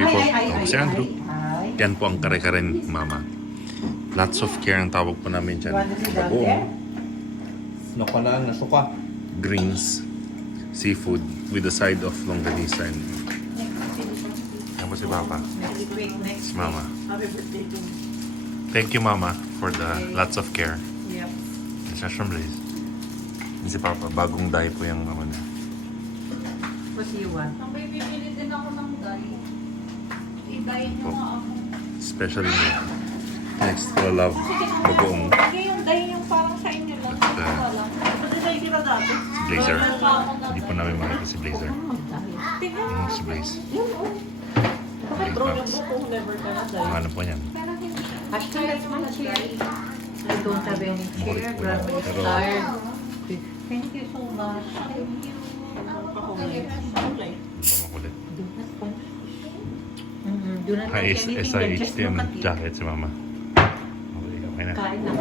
Gabi po. Ako si Andrew. Yan po ang kare-kare ni Mama. Lots of care ang tawag po namin dyan. Bagoong, Nakulaan na suka. greens, seafood with a side of longganisa. And yan po si Papa. Si Mama. Happy birthday to me. Thank you, Mama, for the lots of care. Yep. Sasha Blaze. Yan si Papa. Bagong dye po yung naman niya. What's you want? Ang may bibili din ako ng dye. I-dye nyo nga ako. Especially me. Next, ko love bagoong Sige, yung dye yung parang sa inyo lang. Ito lang. Pwede tayo kita dati. blazer. Meron pa ako na Hindi po namin makita si Blazer. Tingnan mo. Si Blaze. Yun o. Bakit bro yung buko? Never ka na dahil. Ano po yan? Pero hindi. Hashtag that's my chair. I don't have any chair. Grab my Pero- tired. Thank you so much. Thank you. Ako ngayon. Ako ngayon. Hindi pa makulit. Do not like anything that just SIHTM look at you. jacket si Mama. Okay, okay na. Kain lang.